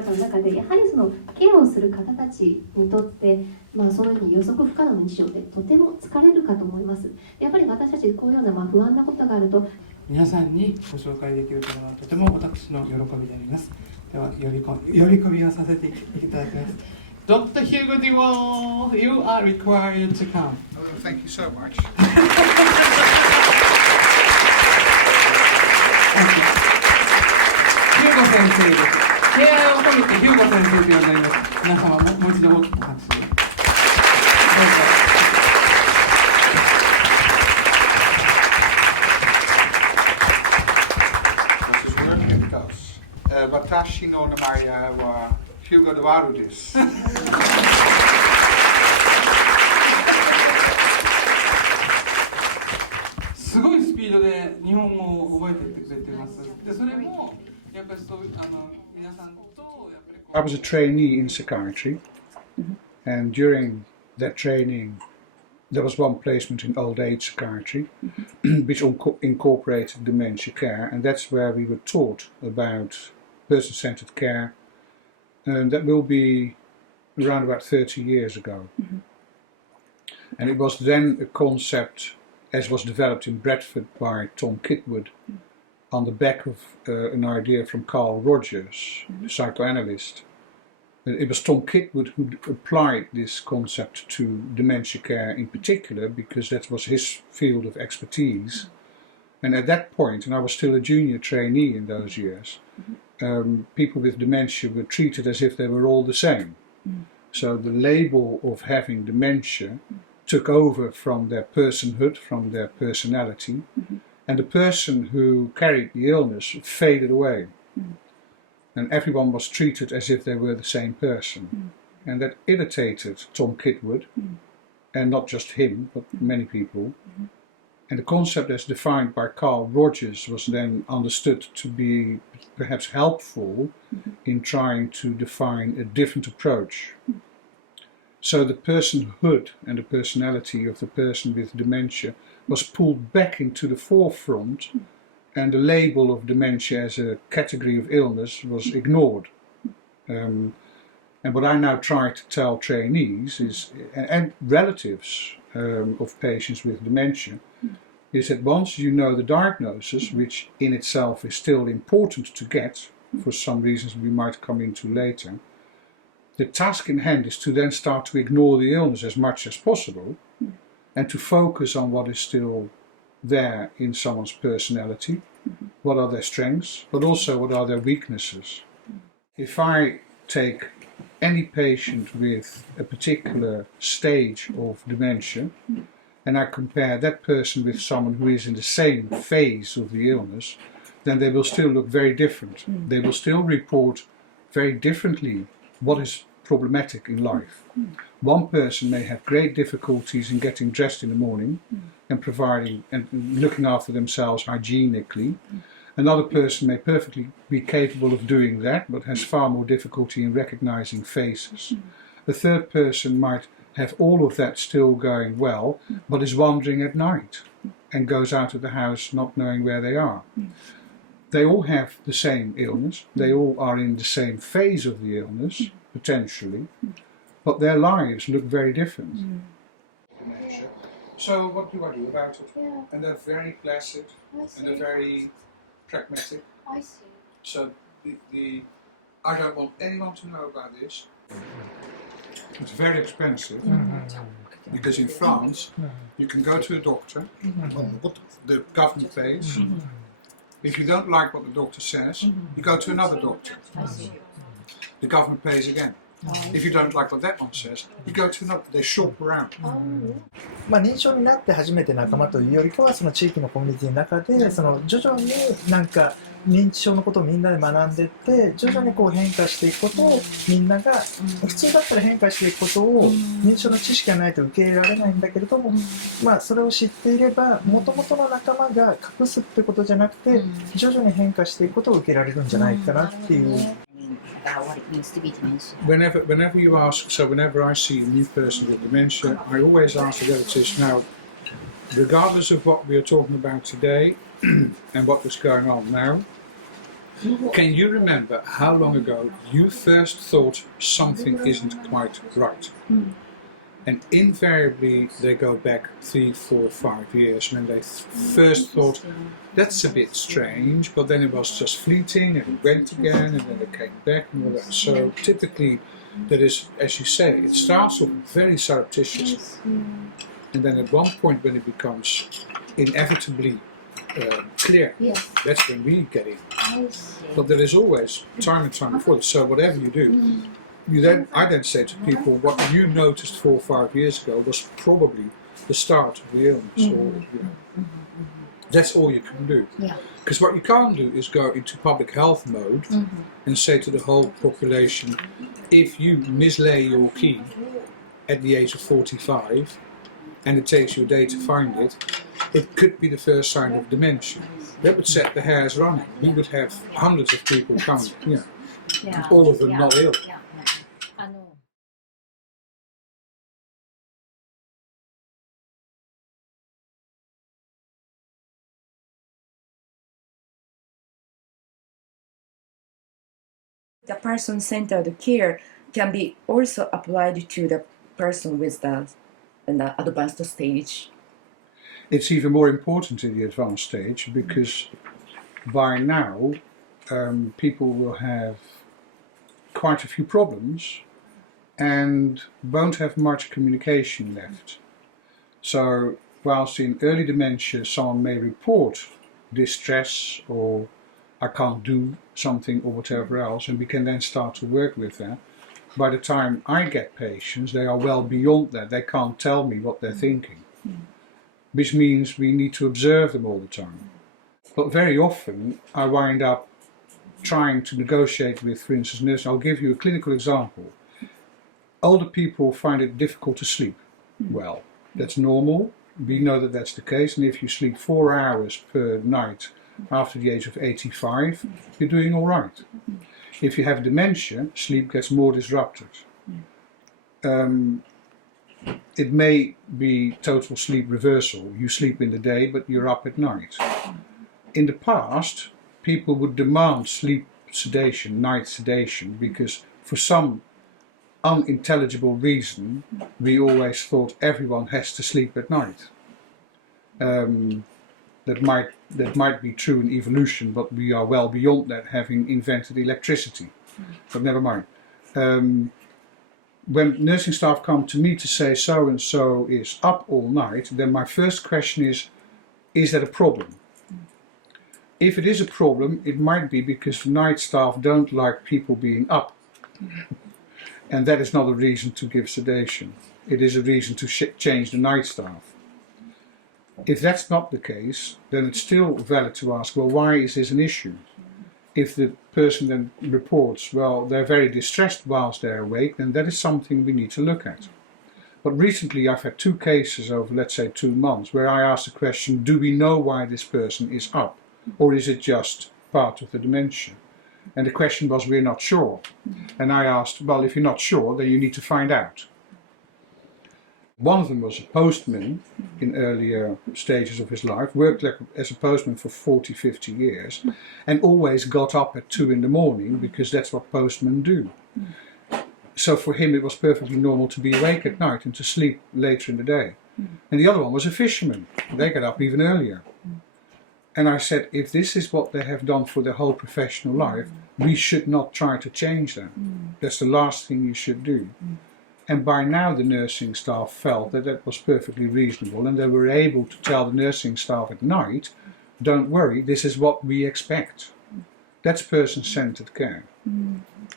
中の中でやはりそのケアをする方たちにとって、そのように予測不可能な日常ってとても疲れるかと思います。やっぱり私たちこういうような不安なことがあると皆さんにご紹介できるというのはとても私の喜びであります。では呼び込みをさせていただきます。Dr. Hugo de Waal, you are required to come. Thank you so much. ヒューゴ先生です。敬愛を込めてヒューゴ先生と呼んでおります。皆様もう一度大きな拍手で。どうぞ。私の名前はヒューゴ・デ・ワールです。すごいスピードで日本語を覚えていってくれています。で、それもやっぱりそう皆さんとやっぱり。I was a trainee in psychiatry, and during that training, there was one placement in old age psychiatry, which incorporated dementia care, and that's where we were taught about person-centered care, and that will be around about 30 years ago. And it was then a concept as was developed in Bradford by Tom Kitwood on the back of an idea from Carl Rogers, the psychoanalyst. It was Tom Kitwood who applied this concept to dementia care in particular because that was his field of expertise. And at that point, and I was still a junior trainee in those years, people with dementia were treated as if they were all the same. So the label of having dementia took over from their personhood, from their personality, and the person who carried the illness faded away. And everyone was treated as if they were the same person. And that irritated Tom Kitwood, and not just him, but many people. And the concept as defined by Carl Rogers was then understood to be perhaps helpful in trying to define a different approach. So the personhood and the personality of the person with dementia was pulled back into the forefront, and the label of dementia as a category of illness was ignored. And what I now try to tell trainees is, and relatives of patients with dementia, is that once you know the diagnosis, which in itself is still important to get, for some reasons we might come into later, the task in hand is to then start to ignore the illness as much as possible and to focus on what is still there in someone's personality, what are their strengths, but also what are their weaknesses. If I take any patient with a particular stage of dementia and I compare that person with someone who is in the same phase of the illness, then they will still look very different. They will still report very differently what is problematic in life. One person may have great difficulties in getting dressed in the morning and providing and looking after themselves hygienically. Another person may perfectly be capable of doing that, but has far more difficulty in recognizing faces. A third person might have all of that still going well, but is wandering at night and goes out of the house not knowing where they are. They all have the same illness, they all are in the same phase of the illness, potentially, but their lives look very different. Dementia. So what do I do about it? Yeah. And they're very placid, and they're very pragmatic. I see. So I don't want anyone to know about this. It's very expensive, because in France you can go to a doctor, what the government pays. If you don't like what the doctor says, you go to another doctor. The government pays again. If you don't like what that one says, you go to another. They shop around. 認知症になって初めて仲間というよりかはその地域のコミュニティの中でその徐々になんか認知症のことをみんなで学んでいって徐々にこう変化していくことをみんなが普通だったら変化していくことを認知症の知識がないと受け入れられないんだけれどもそれを知っていれば元々の仲間が隠すってことじゃなくて徐々に変化していくことを受けられるんじゃないかなっていう。What it means to be dementia. Whenever you ask, so whenever I see a new person with dementia, I always ask the relatives, now, regardless of what we are talking about today and what is going on now, Can you remember how long ago you first thought something isn't quite right? And invariably they go back 3, 4, 5 years when they first thought that's a bit strange, but then it was just fleeting and it went again and then it came back and all that. So typically that is, as you say, it starts off very surreptitious, and then at one point when it becomes inevitably clear, that's when we get in. But there is always time and time before this. So whatever you do, I then say to people, what you noticed 4 or 5 years ago was probably the start of the illness, or that's all you can do. Because what you can't do is go into public health mode and say to the whole population, if you mislay your key at the age of 45 and it takes you a day to find it, it could be the first sign of dementia. That would set the hairs running. We would have hundreds of people coming, all of them not ill. The person-centered care can be also applied to the person with the advanced stage. It's even more important in the advanced stage because by now people will have quite a few problems and won't have much communication left. So whilst in early dementia someone may report distress or I can't do something or whatever else, and we can then start to work with that. By the time I get patients, they are well beyond that. They can't tell me what they're thinking, which means we need to observe them all the time. But very often I wind up trying to negotiate with, for instance, nurses. I'll give you a clinical example. Older people find it difficult to sleep well. That's normal. We know that that's the case, and if you sleep 4 hours per night after the age of 85, you're doing all right. If you have dementia, sleep gets more disrupted. It may be total sleep reversal. You sleep in the day, but you're up at night. In the past, people would demand sleep sedation, night sedation, because for some unintelligible reason, we always thought everyone has to sleep at night. That might be true in evolution, but we are well beyond that, having invented electricity. But never mind. When nursing staff come to me to say so and so is up all night, then my first question is that a problem? If it is a problem, it might be because the night staff don't like people being up. And that is not a reason to give sedation. It is a reason to change the night staff. If that's not the case, then it's still valid to ask, well, why is this an issue? If the person then reports, well, they're very distressed whilst they're awake, then that is something we need to look at. But recently I've had 2 cases over, let's say, 2 months, where I asked the question, do we know why this person is up? Or is it just part of the dementia? And the question was, we're not sure. And I asked, well, if you're not sure, then you need to find out. One of them was a postman in earlier stages of his life, worked as a postman for 40, 50 years, and always got up at 2 in the morning because that's what postmen do. So for him it was perfectly normal to be awake at night and to sleep later in the day. And the other one was a fisherman. They get up even earlier. And I said, if this is what they have done for their whole professional life, we should not try to change that. That's the last thing you should do. And by now the nursing staff felt that that was perfectly reasonable, and they were able to tell the nursing staff at night, don't worry, this is what we expect. That's person-centered care.